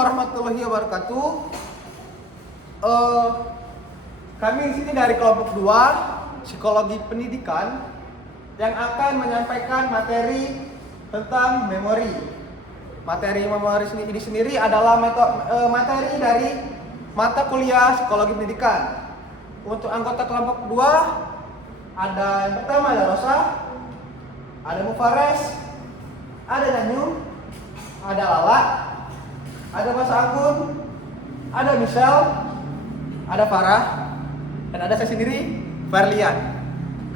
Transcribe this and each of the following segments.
warahmatullahi wabarakatuh. Kami di sini dari kelompok 2 Psikologi Pendidikan yang akan menyampaikan materi tentang memori. Materi memori ini sendiri adalah materi dari mata kuliah Psikologi Pendidikan. Untuk anggota kelompok 2 ada yang pertama ada Rosa, ada Mufares, ada Nanyu, ada Lala, ada Mas Anggun, ada Michelle, ada Farah, dan ada saya sendiri, Verlian.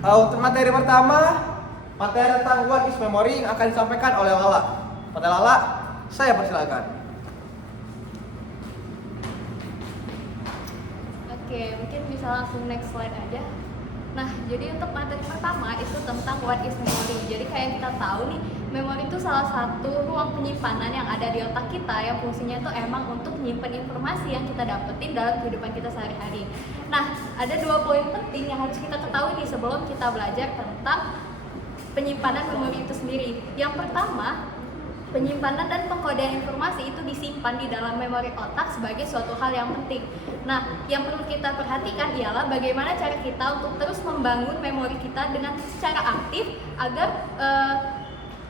Untuk materi pertama, materi tentang what is memory yang akan disampaikan oleh Lala. Pada Lala, saya persilakan. Oke, mungkin bisa langsung next slide aja. Nah, jadi untuk materi pertama itu tentang what is memory. Jadi kayak yang kita tahu nih, memori itu salah satu ruang penyimpanan yang ada di otak kita yang fungsinya itu emang untuk menyimpan informasi yang kita dapetin dalam kehidupan kita sehari-hari. Nah, ada 2 poin penting yang harus kita ketahui nih sebelum kita belajar tentang penyimpanan memori itu sendiri. Yang pertama, penyimpanan dan pengkodean informasi itu disimpan di dalam memori otak sebagai suatu hal yang penting. Nah, yang perlu kita perhatikan ialah bagaimana cara kita untuk terus membangun memori kita dengan secara aktif agar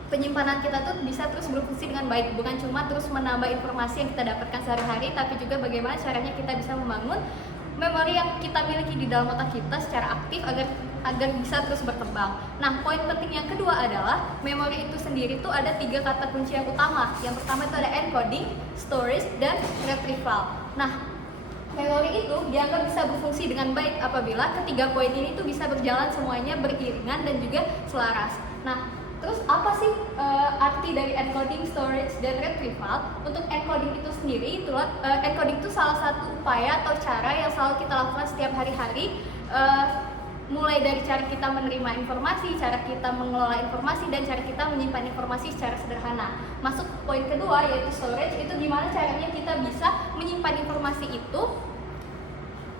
penyimpanan kita tuh bisa terus berfungsi dengan baik, bukan cuma terus menambah informasi yang kita dapatkan sehari-hari, tapi juga bagaimana caranya kita bisa membangun memori yang kita miliki di dalam otak kita secara aktif agar bisa terus berkembang. Nah, poin penting yang kedua adalah memori itu sendiri tuh ada 3 kata kunci yang utama. Yang pertama itu ada encoding, storage, dan retrieval. Nah, memori itu dianggap bisa berfungsi dengan baik apabila ketiga poin ini tuh bisa berjalan semuanya beriringan dan juga selaras. Nah, terus apa sih arti dari encoding, storage, dan retrieval? Untuk encoding itu sendiri, encoding itu salah satu upaya atau cara yang selalu kita lakukan setiap hari-hari, mulai dari cara kita menerima informasi, cara kita mengelola informasi, dan cara kita menyimpan informasi secara sederhana. Masuk poin kedua yaitu storage, itu gimana caranya kita bisa menyimpan informasi itu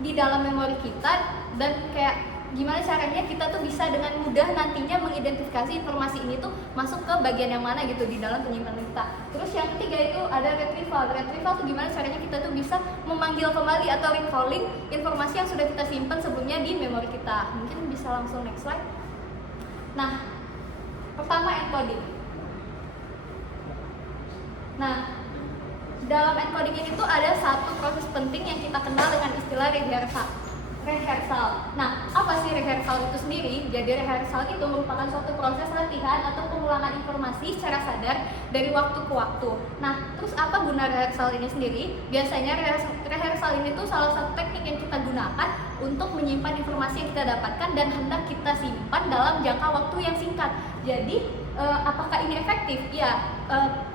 di dalam memori kita, dan kayak gimana caranya kita tuh bisa dengan mudah nantinya mengidentifikasi informasi ini tuh masuk ke bagian yang mana gitu di dalam penyimpanan kita. Terus yang ketiga itu ada retrieval. Retrieval tuh gimana caranya kita tuh bisa memanggil kembali atau recalling informasi yang sudah kita simpan sebelumnya di memori kita. Mungkin bisa langsung next slide. Nah, pertama encoding. Nah, dalam encoding ini tuh ada satu proses penting yang kita kenal dengan istilah rehearsal. Nah, apa sih rehearsal itu sendiri? Jadi rehearsal itu merupakan suatu proses latihan atau pengulangan informasi secara sadar dari waktu ke waktu. Nah, terus apa guna rehearsal ini sendiri? Biasanya rehearsal ini tuh salah satu teknik yang kita gunakan untuk menyimpan informasi yang kita dapatkan dan hendak kita simpan dalam jangka waktu yang singkat. Jadi, apakah ini efektif? Ya,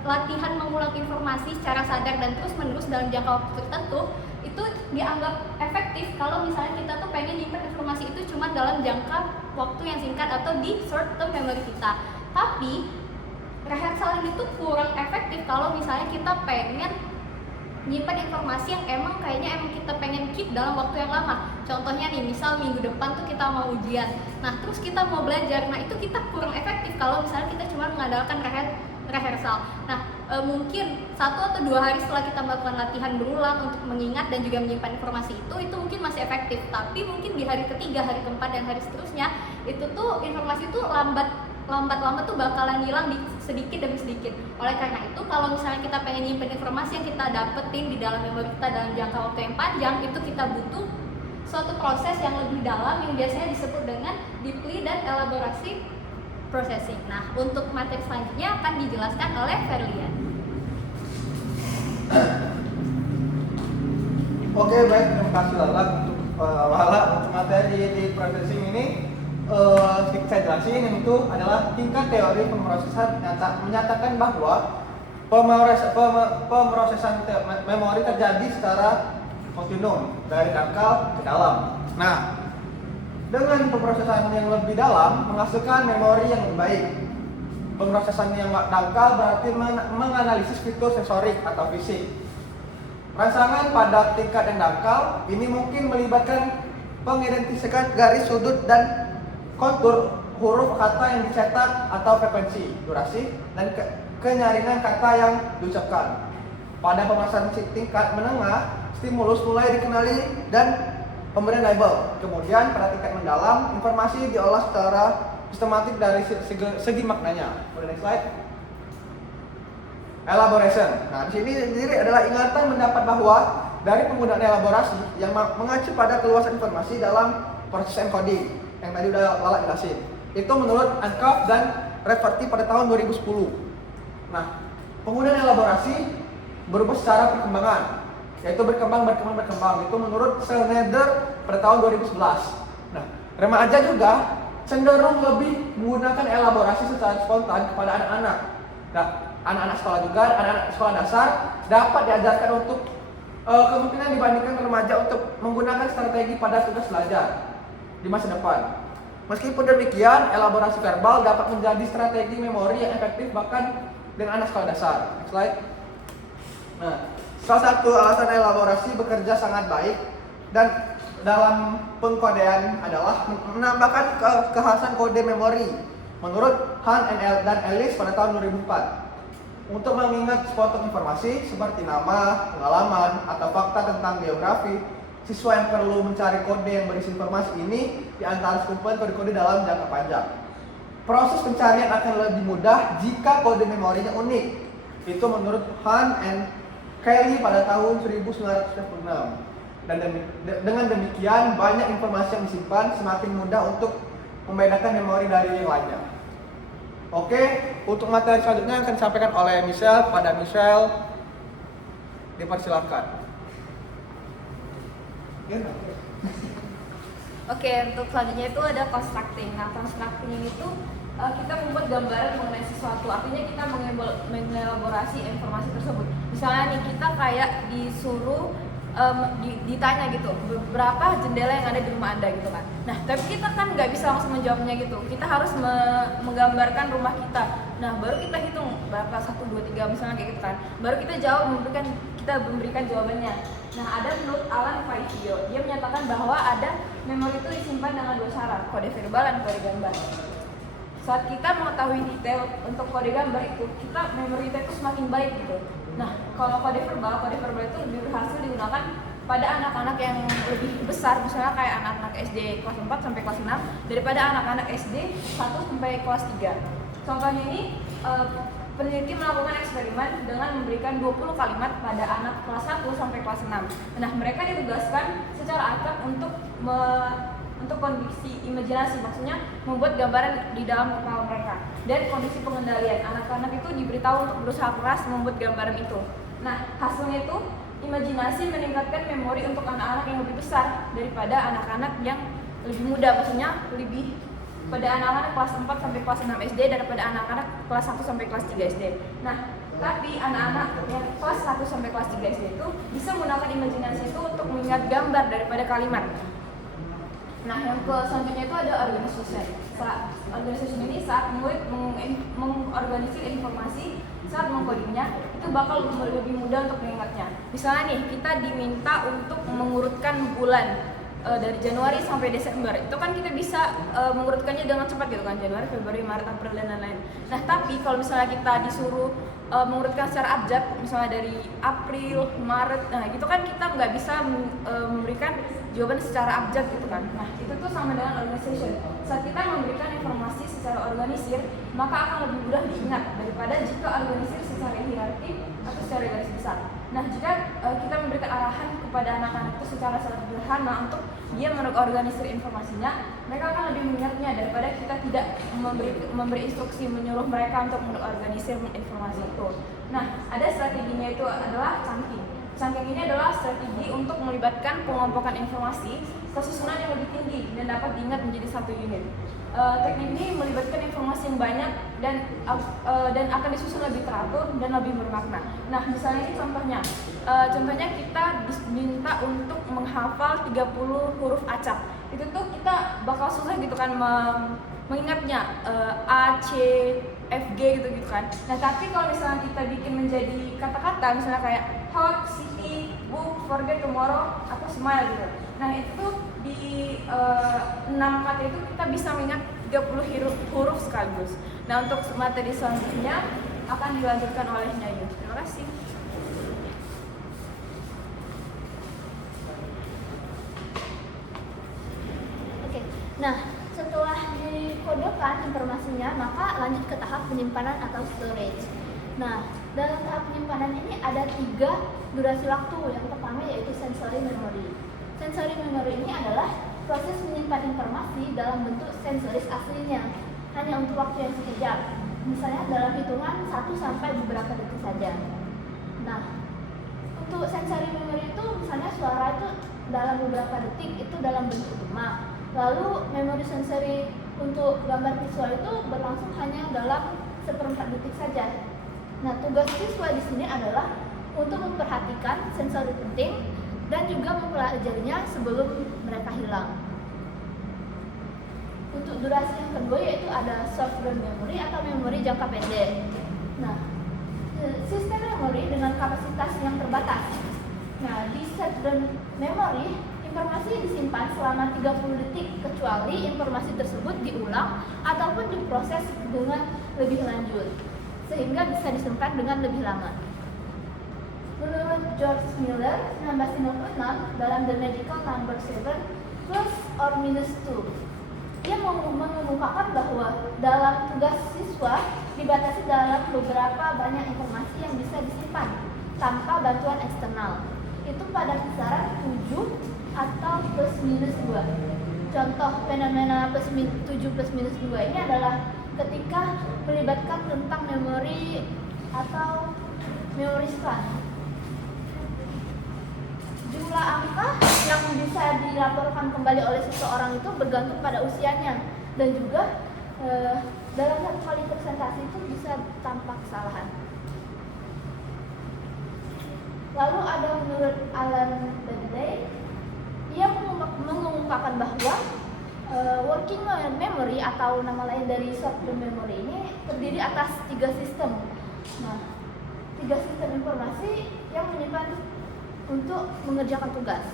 latihan mengulang informasi secara sadar dan terus-menerus dalam jangka waktu tertentu itu dianggap efektif kalau misalnya kita tuh pengen nyimpen informasi itu cuma dalam jangka waktu yang singkat atau di short term memory kita. Tapi rehearsal ini tuh kurang efektif kalau misalnya kita pengen nyimpen informasi yang kayaknya kita pengen keep dalam waktu yang lama. Contohnya nih, misal minggu depan tuh kita mau ujian. Nah, terus kita mau belajar. Nah, itu kita kurang efektif kalau misalnya kita cuma mengandalkan rehearsal. Nah, mungkin 1 atau 2 hari setelah kita melakukan latihan berulang untuk mengingat dan juga menyimpan informasi itu mungkin masih efektif. Tapi mungkin di hari ketiga, hari keempat, dan hari seterusnya itu tuh informasi itu lambat tuh bakalan hilang sedikit demi sedikit. Oleh karena itu, kalau misalnya kita pengen nyimpen informasi yang kita dapetin di dalam memori kita dalam jangka waktu yang panjang, itu kita butuh suatu proses yang lebih dalam yang biasanya disebut dengan deeply dan elaborasi processing. Nah, untuk materi selanjutnya akan dijelaskan oleh Verlian. Oke, baik, terima kasih Lala untuk materi di processing ini. Saya jelasin itu adalah tingkat teori pemrosesan menyatakan bahwa pemrosesan memori terjadi secara kontinum dari dangkal ke dalam. Nah, dengan pemrosesan yang lebih dalam menghasilkan memori yang lebih baik. Pemrosesan yang dangkal berarti menganalisis fitur sensorik atau fisik. Rangsangan pada tingkat yang dangkal ini mungkin melibatkan pengidentifikasian garis sudut dan kontur huruf kata yang dicetak atau frekuensi, durasi, dan kenyaringan kata yang diucapkan. Pada pemasaran tingkat menengah, stimulus mulai dikenali dan pemberian label. Kemudian pada tingkat mendalam, informasi diolah secara sistematik dari segi maknanya. Next slide. Elaboration. Nah, di sini sendiri adalah ingatan mendapat bahwa dari penggunaan elaborasi yang mengacu pada keluasan informasi dalam proses encoding yang tadi udah Lala jelasin. Itu menurut Ancroft dan Rafferty pada tahun 2010. Nah, penggunaan elaborasi berubah secara perkembangan, yaitu berkembang. Itu menurut Schneider pada tahun 2011. Nah, remaja juga cenderung lebih menggunakan elaborasi secara spontan kepada anak-anak. Nah, anak-anak sekolah juga, anak-anak sekolah dasar dapat diajarkan untuk kemungkinan dibandingkan remaja untuk menggunakan strategi pada tugas belajar di masa depan. Meskipun demikian, elaborasi verbal dapat menjadi strategi memori yang efektif bahkan dengan anak sekolah dasar. Next slide. Nah, salah satu alasan elaborasi bekerja sangat baik dan dalam pengkodean adalah menambahkan kekhasan kode memori menurut Han dan Ellis pada tahun 2004 untuk mengingat sepotong informasi seperti nama, pengalaman, atau fakta tentang biografi. Siswa yang perlu mencari kode yang berisi informasi ini di antara sekumpulan kode-kode dalam jangka panjang. Proses pencarian akan lebih mudah jika kode memorinya unik. Itu menurut Han and Kelly pada tahun 1996. Dan dengan demikian banyak informasi yang disimpan semakin mudah untuk membedakan memori dari yang lainnya. Oke, untuk materi selanjutnya akan disampaikan oleh Michelle. Pada Michelle, dipersilakan. Oke, untuk selanjutnya itu ada constructing. Nah, constructing itu kita membuat gambaran mengenai sesuatu. Artinya kita mengelaborasi informasi tersebut. Misalnya nih, kita kayak disuruh ditanya gitu, berapa jendela yang ada di rumah Anda gitu kan. Nah, tapi kita kan nggak bisa langsung menjawabnya gitu. Kita harus menggambarkan rumah kita. Nah, baru kita hitung berapa, 1, 2, 3 misalnya kayak gitu kan. Baru kita memberikan jawabannya. Nah, ada menurut Alan Faivio, dia menyatakan bahwa ada memori itu disimpan dengan 2 syarat, kode verbal dan kode gambar. Saat kita mengetahui detail untuk kode gambar itu, memori kita itu semakin baik gitu. Nah, kalau kode verbal itu lebih berhasil digunakan pada anak-anak yang lebih besar, misalnya kayak anak-anak SD kelas 4 sampai kelas 6 daripada anak-anak SD 1 sampai kelas 3. Contohnya ini, peneliti melakukan eksperimen dengan memberikan 20 kalimat pada anak kelas 1 sampai kelas 6. Nah, mereka ditugaskan secara acak untuk kondisi imajinasi, maksudnya membuat gambaran di dalam kepala mereka. Dan kondisi pengendalian, anak-anak itu diberitahu untuk berusaha keras membuat gambaran itu. Nah, hasilnya itu imajinasi meningkatkan memori untuk anak-anak yang lebih besar daripada anak-anak yang lebih muda, maksudnya lebih pada anak-anak kelas 4 sampai kelas 6 SD daripada anak-anak kelas 1 sampai kelas 3 SD. Nah, tapi anak-anak yang kelas 1 sampai kelas 3 SD itu bisa menggunakan imajinasi itu untuk mengingat gambar daripada kalimat. Nah, yang selanjutnya itu ada organization. Organization ini saat murid mengorganisir informasi saat mengkodingnya, itu bakal lebih mudah untuk mengingatnya. Misalnya nih, kita diminta untuk mengurutkan bulan dari Januari sampai Desember. Itu kan kita bisa mengurutkannya dengan cepat gitu kan, Januari, Februari, Maret, April, dan lain-lain. Nah, tapi kalau misalnya kita disuruh mengurutkan secara abjad, misalnya dari April, Maret, nah gitu kan kita nggak bisa memberikan jawaban secara abjad gitu kan. Nah, itu tuh sama dengan organization. Saat kita memberikan informasi secara organisir, maka akan lebih mudah diingat daripada jika organisir secara hierarki atau secara garis besar. Nah, jika kita memberikan arahan kepada anak-anak itu secara sederhana untuk dia mengorganisir informasinya, mereka akan lebih mengingatnya daripada kita tidak memberi instruksi menyuruh mereka untuk mengorganisir informasi itu. Nah, ada strateginya itu adalah chunking. Chunking ini adalah strategi untuk melibatkan pengelompokan informasi ke susunan yang lebih tinggi dan dapat diingat menjadi satu unit. Teknik ini melibatkan informasi yang banyak dan akan disusun lebih teratur dan lebih bermakna. Nah, misalnya ini contohnya. Contohnya kita diminta untuk menghafal 30 huruf acak. Itu tuh kita bakal susah gitu kan mengingatnya, A, C, F, G gitu kan. Nah, tapi kalau misalnya kita bikin menjadi kata-kata, misalnya kayak hot, city, book, forget, tomorrow, atau smile gitu. Nah, itu di 6 kata itu kita bisa mengingat 30 huruf sekaligus. Nah, untuk materi selanjutnya akan dilanjutkan oleh Nyayu. Terima kasih. Nah, setelah dikodekan informasinya, maka lanjut ke tahap penyimpanan atau storage. Nah, dalam tahap penyimpanan ini ada 3 durasi waktu. Yang pertama yaitu sensory memory. Sensory memory ini adalah proses menyimpan informasi dalam bentuk sensoris aslinya, hanya untuk waktu yang sekejap. Misalnya dalam hitungan 1 sampai beberapa detik saja. Nah, untuk sensory memory itu misalnya suara itu dalam beberapa detik itu dalam bentuk gema. Lalu memori sensori untuk gambar visual itu berlangsung hanya dalam 1/4 detik saja. Nah, tugas siswa di sini adalah untuk memperhatikan sensori penting dan juga mempelajarinya sebelum mereka hilang. Untuk durasi yang kedua yaitu ada short run memory atau memori jangka pendek. Nah, sistem memori dengan kapasitas yang terbatas. Nah, di short run memory informasi disimpan selama 30 detik kecuali informasi tersebut diulang ataupun diproses dengan lebih lanjut sehingga bisa disimpan dengan lebih lama. Menurut George Miller 1956 dalam The Magical Number 7 plus or minus 2, dia mengemukakan bahwa dalam tugas siswa dibatasi dalam beberapa banyak informasi yang bisa disimpan tanpa bantuan eksternal. Itu pada kisaran 7 atau plus minus 2. Contoh fenomena 7 plus minus 2 ini adalah ketika melibatkan rentang memori atau memory span. Jumlah angka yang bisa dilaporkan kembali oleh seseorang itu bergantung pada usianya dan juga dalam satu kali presentasi itu bisa tampak kesalahan. Lalu ada menurut Alan Bradley, ia mengungkapkan bahwa working memory atau nama lain dari short term memory ini terdiri atas 3 sistem. Nah, 3 sistem informasi yang menyimpan untuk mengerjakan tugas.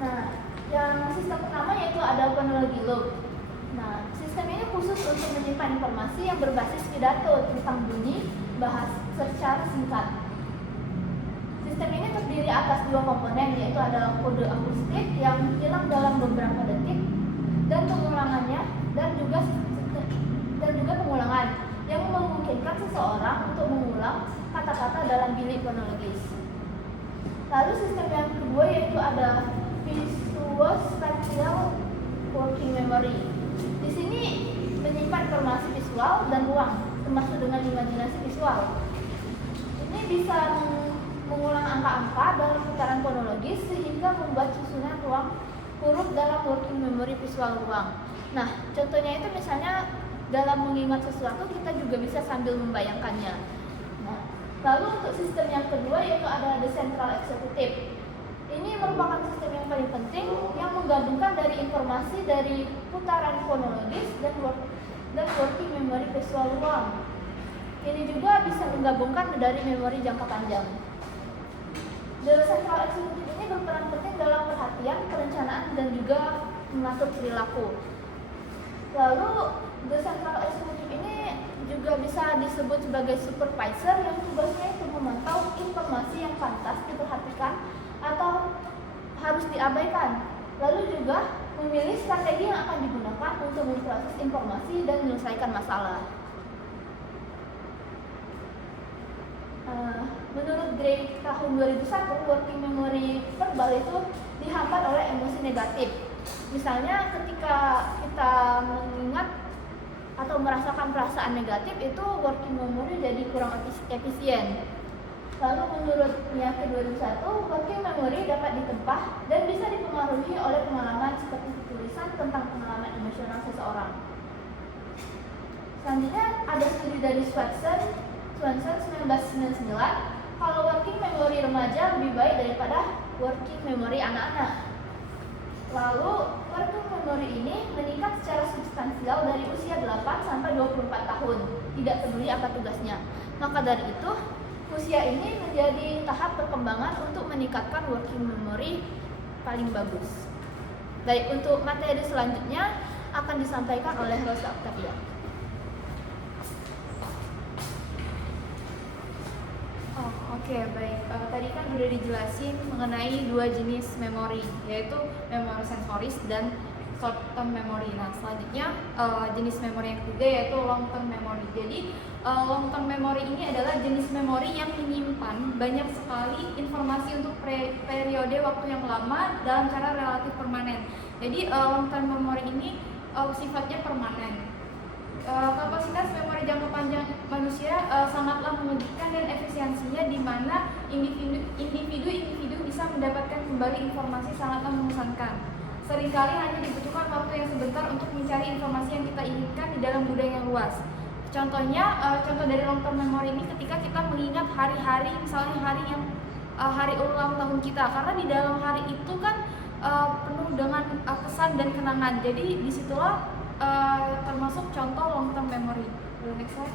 Nah, yang sistem pertama yaitu ada phonology loop. Nah, sistem ini khusus untuk menyimpan informasi yang berbasis pidato tentang bunyi bahasa secara singkat. Sistem ini terdiri atas 2 komponen yaitu ada kode akustik yang hilang dalam beberapa detik dan pengulangannya dan juga pengulangan yang memungkinkan seseorang untuk mengulang kata-kata dalam bilik fonologis. Lalu sistem yang kedua yaitu ada visuospatial working memory. Di sini menyimpan informasi visual dan ruang, termasuk dengan imajinasi visual. Ini bisa mengulang angka-angka dalam putaran fonologis sehingga membuat susunan ruang huruf dalam working memory visual ruang. Nah, contohnya itu misalnya dalam mengingat sesuatu kita juga bisa sambil membayangkannya. Nah, lalu untuk sistem yang kedua yaitu ada the central executive. Ini merupakan sistem yang paling penting yang menggabungkan dari informasi dari putaran fonologis dan working memory visual ruang. Ini juga bisa menggabungkan dari memori jangka panjang. The central executive ini berperan penting dalam perhatian, perencanaan, dan juga mengatur perilaku. Lalu the central executive ini juga bisa disebut sebagai supervisor yang tugasnya itu memantau informasi yang pantas diperhatikan atau harus diabaikan. Lalu juga memilih strategi yang akan digunakan untuk memproses informasi dan menyelesaikan masalah. Menurut Gray tahun 2001, working memory verbal itu dihambat oleh emosi negatif. Misalnya ketika kita mengingat atau merasakan perasaan negatif itu working memory jadi kurang efisien. Lalu menurut Miyake 2001, working memory dapat ditempah dan bisa dipengaruhi oleh pengalaman seperti tulisan tentang pengalaman emosional seseorang. Selanjutnya ada studi dari Swanson 1999, kalau working memory remaja lebih baik daripada working memory anak-anak. Lalu working memory ini meningkat secara substansial dari usia 8 sampai 24 tahun, tidak peduli apa tugasnya. Maka dari itu, usia ini menjadi tahap perkembangan untuk meningkatkan working memory paling bagus. Baik, untuk materi selanjutnya akan disampaikan oleh Rosa Octavia. Oke, baik. Tadi kan udah dijelasin mengenai dua jenis memori, yaitu memori sensoris dan short term memory. Nah, selanjutnya jenis memori yang ketiga yaitu long term memory. Jadi, long term memory ini adalah jenis memori yang menyimpan banyak sekali informasi untuk periode waktu yang lama dalam cara relatif permanen. Jadi, long term memory ini sifatnya permanen. Kapasitas memori jangka panjang manusia sangatlah mengejutkan dan efisiensinya di mana individu bisa mendapatkan kembali informasi sangatlah mengesankan. Seringkali hanya dibutuhkan waktu yang sebentar untuk mencari informasi yang kita inginkan di dalam budaya yang luas. Contohnya, contoh dari long term memory ini ketika kita mengingat hari-hari, misalnya hari ulang tahun kita, karena di dalam hari itu kan penuh dengan kesan dan kenangan. Jadi disitulah termasuk contoh long term memory. Next slide.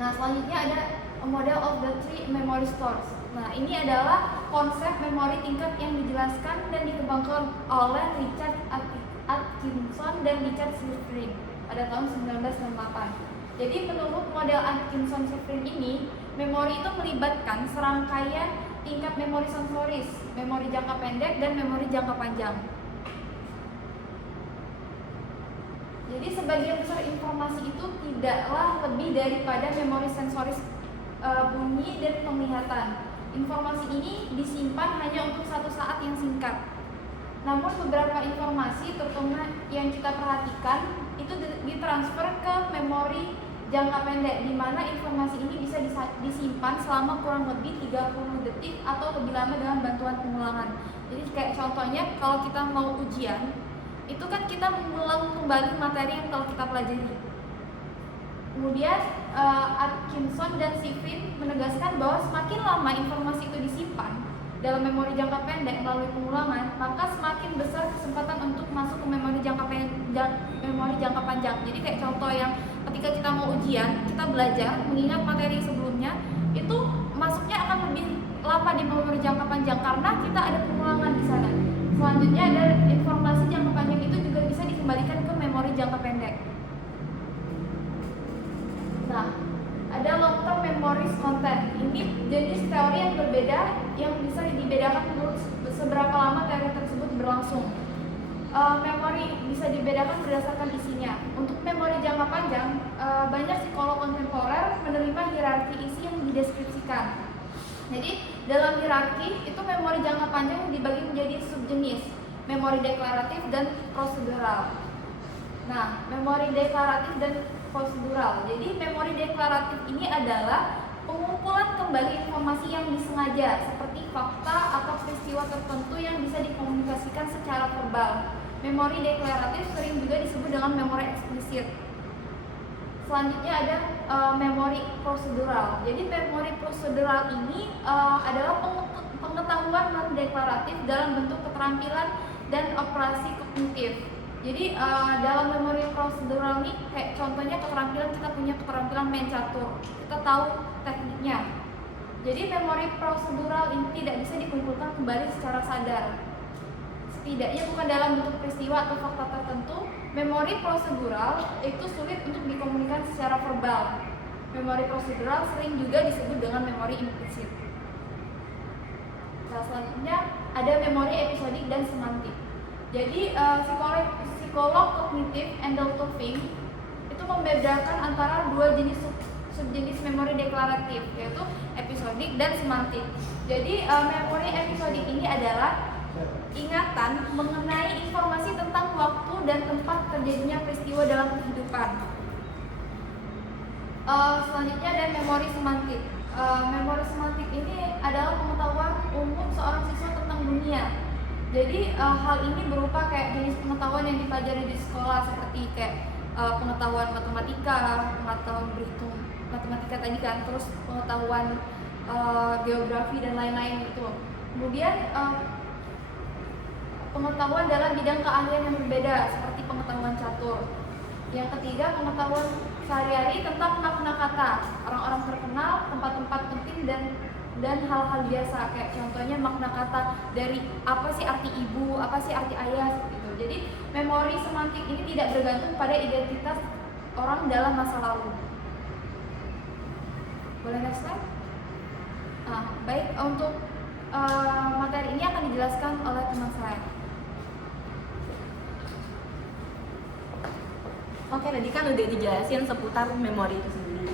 Nah, selanjutnya ada a model of the three memory stores. Nah, ini adalah konsep memori tingkat yang dijelaskan dan dikembangkan oleh Richard Atkinson dan Richard Shifrin pada tahun 1998. Jadi menurut model Atkinson-Shifrin ini, memori itu melibatkan serangkaian tingkat memori sensoris, memori jangka pendek dan memori jangka panjang. Jadi sebagian besar informasi itu tidaklah lebih daripada memori sensoris bunyi dan penglihatan. Informasi ini disimpan hanya untuk satu saat yang singkat. Namun beberapa informasi terutama yang kita perhatikan itu ditransfer ke memori jangka pendek, di mana informasi ini bisa disimpan selama kurang lebih 30 detik atau lebih lama dengan bantuan pengulangan. Jadi kayak contohnya kalau kita mau ujian, itu kan kita mengulang kembali materi yang telah kita pelajari. Kemudian Atkinson dan Shifrin menegaskan bahwa semakin lama informasi itu disimpan dalam memori jangka pendek melalui pengulangan, maka semakin besar kesempatan untuk masuk ke memori jangka panjang. Jadi kayak contoh yang ketika kita mau ujian, kita belajar mengingat materi sebelumnya, itu masuknya akan lebih lama di memori jangka panjang karena kita ada pengulangan di sana. Selanjutnya ada informasi jangka panjang itu juga bisa dikembalikan ke memori jangka pendek. Nah, ada long term memory content. Ini jenis teori yang berbeda yang bisa dibedakan menurut seberapa lama teori tersebut berlangsung. Memori bisa dibedakan berdasarkan isinya. Untuk memori jangka panjang, banyak psikolog kontemporer menerima hierarki isi yang dideskripsikan. Jadi dalam hierarki itu memori jangka panjang dibagi menjadi subjenis, memori deklaratif dan prosedural. Nah, memori deklaratif dan prosedural. Jadi memori deklaratif ini adalah pengumpulan kembali informasi yang disengaja seperti fakta atau peristiwa tertentu yang bisa dikomunikasikan secara verbal. Memori deklaratif sering juga disebut dengan memori eksplisit. Selanjutnya ada memori prosedural. Jadi memori prosedural ini adalah pengetahuan non-deklaratif dalam bentuk keterampilan dan operasi kognitif. Jadi dalam memori prosedural ini kayak contohnya keterampilan, kita punya keterampilan main catur, kita tahu tekniknya. Jadi memori prosedural ini tidak bisa dikumpulkan kembali secara sadar. Setidaknya bukan dalam bentuk peristiwa atau fakta tertentu. Memori prosedural itu sulit untuk dikomunikasikan secara verbal. Memori prosedural sering juga disebut dengan memori implisit. Nah, selanjutnya ada memori episodik dan semantik. Jadi psikolog kognitif Endel Fink itu membedakan antara dua jenis subjenis memori deklaratif, yaitu episodik dan semantik. Jadi memori episodik ini adalah ingatan mengenai informasi tentang waktu dan tempat terjadinya peristiwa dalam kehidupan. Selanjutnya ada memori semantik. Memori semantik ini adalah pengetahuan umum seorang siswa tentang dunia. Jadi hal ini berupa kayak jenis pengetahuan yang dipelajari di sekolah seperti kayak pengetahuan matematika, pengetahuan berhitung matematika tadi kan, terus pengetahuan geografi dan lain-lain itu. Kemudian pengetahuan dalam bidang keahlian yang berbeda seperti pengetahuan catur. Yang ketiga, pengetahuan sehari-hari tentang makna kata, orang-orang terkenal, tempat-tempat penting dan hal-hal biasa, kayak contohnya makna kata dari apa sih arti ibu, apa sih arti ayah gitu. Jadi memori semantik ini tidak bergantung pada identitas orang dalam masa lalu. Boleh next slide? Baik, untuk materi ini akan dijelaskan oleh teman saya. Oke, tadi kan udah dijelasin seputar memori itu sendiri.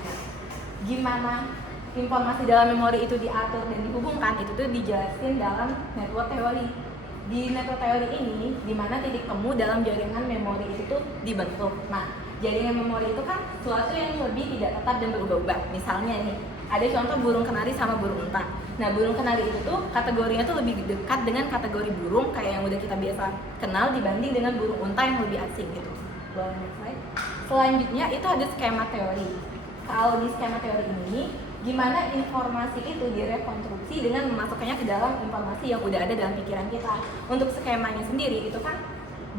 Gimana informasi dalam memori itu diatur dan dihubungkan, itu tuh dijelasin dalam network teori. Di network teori ini, di mana titik temu dalam jaringan memori itu tuh dibentuk. Nah, jaringan memori itu kan suatu yang lebih tidak tetap dan berubah-ubah. Misalnya nih, ada contoh burung kenari sama burung unta. Nah, burung kenari itu tuh kategorinya tuh lebih dekat dengan kategori burung kayak yang udah kita biasa kenal dibanding dengan burung unta yang lebih asing gitu. Boleh next slide. Selanjutnya itu ada skema teori. Kalau di skema teori ini, gimana informasi itu direkonstruksi dengan memasukkannya ke dalam informasi yang udah ada dalam pikiran kita. Untuk skemanya sendiri itu kan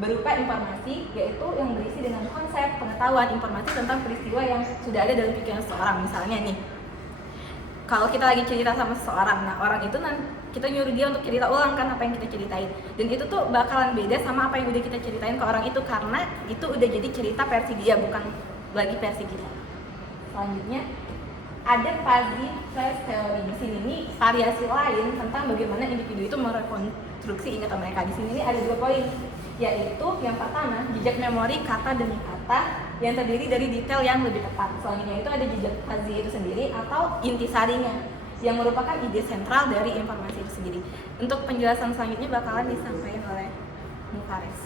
berupa informasi, yaitu yang berisi dengan konsep, pengetahuan, informasi tentang peristiwa yang sudah ada dalam pikiran seseorang. Misalnya nih, kalau kita lagi cerita sama seseorang, nah orang itu kita nyuruh dia untuk cerita ulang kan apa yang kita ceritain, dan itu tuh bakalan beda sama apa yang udah kita ceritain ke orang itu, karena itu udah jadi cerita versi dia, bukan lagi versi kita. Selanjutnya ada fuzzy phrase theory. Di sini nih variasi lain tentang bagaimana individu itu merekonstruksi ingatan mereka. Di sini nih ada 2 poin, yaitu yang pertama jejak memori kata demi kata yang terdiri dari detail yang lebih tepat. Selanjutnya itu ada jejak fuzzy itu sendiri atau intisarinya, yang merupakan ide sentral dari informasi itu sendiri. Untuk penjelasan selanjutnya bakalan disampaikan oleh Mukares.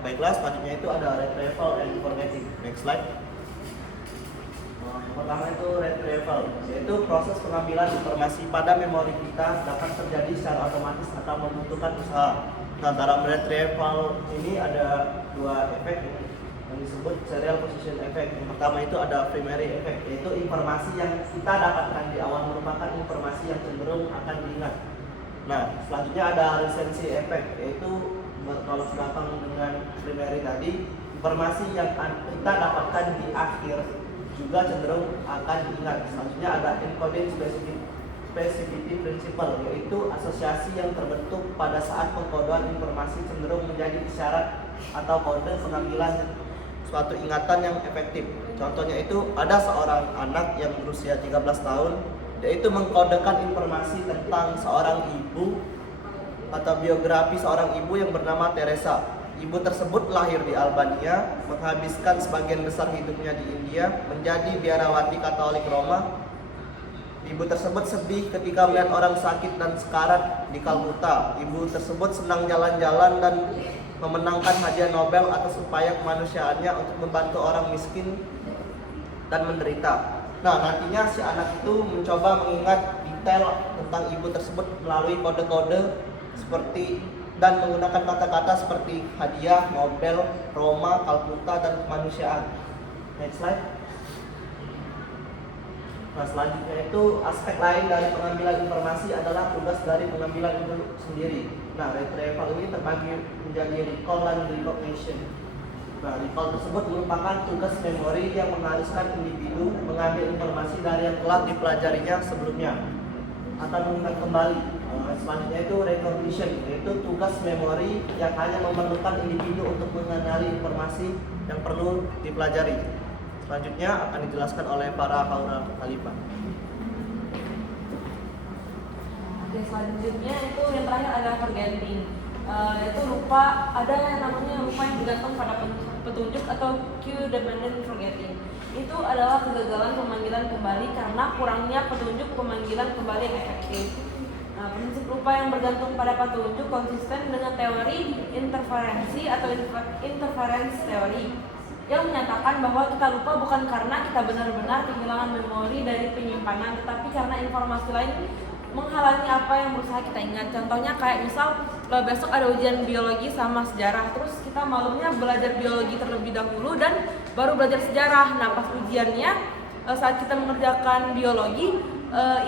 Baiklah, selanjutnya itu ada retrieval and forgetting. Next slide. Yang pertama itu retrieval, yaitu proses pengambilan informasi pada memori kita dapat terjadi secara otomatis atau membutuhkan usaha. Nah, dalam retrieval ini ada 2 efek yang disebut serial position effect. Yang pertama itu ada primary effect, yaitu informasi yang kita dapatkan di awal merupakan informasi yang cenderung akan diingat. Nah, selanjutnya ada recency effect, yaitu bertolak belakang dengan primary tadi, informasi yang kita dapatkan di akhir juga cenderung akan diingat. Selanjutnya ada encoding specificity principle, yaitu asosiasi yang terbentuk pada saat pengkodoan informasi cenderung menjadi isyarat atau kode pengambilan suatu ingatan yang efektif. Contohnya itu ada seorang anak yang berusia 13 tahun, yaitu mengkodekan informasi tentang seorang ibu atau biografi seorang ibu yang bernama Teresa. Ibu tersebut lahir di Albania, menghabiskan sebagian besar hidupnya di India, menjadi biarawati Katolik Roma. Ibu tersebut sedih ketika melihat orang sakit dan sekarat di Kalkuta. Ibu tersebut senang jalan-jalan dan memenangkan hadiah Nobel atas upaya kemanusiaannya untuk membantu orang miskin dan menderita. Nah, nantinya si anak itu mencoba mengingat detail tentang ibu tersebut melalui kode-kode seperti dan menggunakan kata-kata seperti hadiah, Nobel, Roma, Kalkuta, dan kemanusiaan. Next slide. Nah, selanjutnya itu aspek lain dari pengambilan informasi adalah tugas dari pengambilan itu sendiri. Nah, retrieval ini terbagi menjadi recall dan recognition. Nah, recall tersebut merupakan tugas memori yang mengharuskan individu mengambil informasi dari yang telah dipelajarinya sebelumnya atau mengingat kembali. Selanjutnya itu recognition, yaitu tugas memori yang hanya memerlukan individu untuk mengenali informasi yang perlu dipelajari. Selanjutnya akan dijelaskan oleh para Haura Khalifah. Oke, selanjutnya itu yang terakhir adalah forgetting. Itu lupa, ada yang namanya lupa yang bergantung pada petunjuk atau cue dependent forgetting. Itu adalah kegagalan pemanggilan kembali karena kurangnya petunjuk pemanggilan kembali yang efektif. Nah, prinsip lupa yang bergantung pada petunjuk konsisten dengan teori interferensi atau interference teori yang menyatakan bahwa kita lupa bukan karena kita benar-benar kehilangan memori dari penyimpanan, tetapi karena informasi lain menghalangi apa yang berusaha kita ingat. Contohnya kayak misal besok ada ujian biologi sama sejarah, terus kita malamnya belajar biologi terlebih dahulu dan baru belajar sejarah. Nah, pas ujiannya saat kita mengerjakan biologi,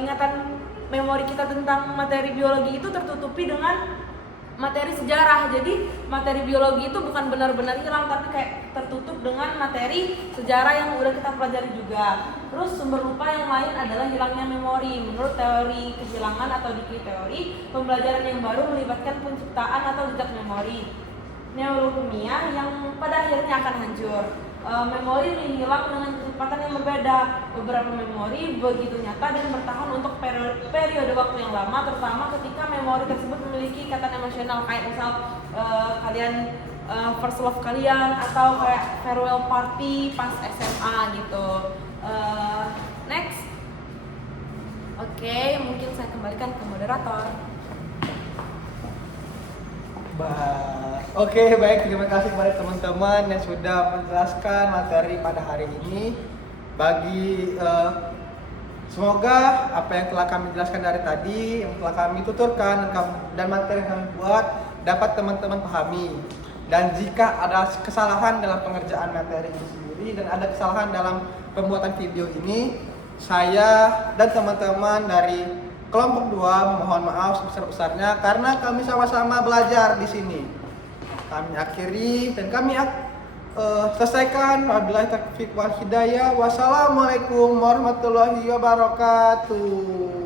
ingatan memori kita tentang materi biologi itu tertutupi dengan materi sejarah. Jadi materi biologi itu bukan benar-benar hilang, tapi kayak tertutup dengan materi sejarah yang udah kita pelajari juga. Terus sumber lupa yang lain adalah hilangnya memori. Menurut teori kehilangan atau decay teori, pembelajaran yang baru melibatkan penciptaan atau jejak memori neurokimia yang pada akhirnya akan hancur. memori menghilang dengan kecepatan yang berbeda. Beberapa memori begitu nyata dan bertahan untuk periode waktu yang lama, terutama ketika memori tersebut memiliki ikatan emosional, kayak misal kalian first love kalian atau kayak farewell party pas SMA gitu. Next. Oke, mungkin saya kembalikan ke moderator. Oke, baik, terima kasih kepada teman-teman yang sudah menjelaskan materi pada hari ini. Semoga apa yang telah kami jelaskan dari tadi, yang telah kami tuturkan dan materi yang kami buat dapat teman-teman pahami. Dan jika ada kesalahan dalam pengerjaan materi ini sendiri dan ada kesalahan dalam pembuatan video ini, saya dan teman-teman dari kelompok 2 mohon maaf sebesar-besarnya karena kami sama-sama belajar di sini. Kami akhiri dan kami selesaikan. Wabillahi taufiq wal hidayah. Wassalamualaikum warahmatullahi wabarakatuh.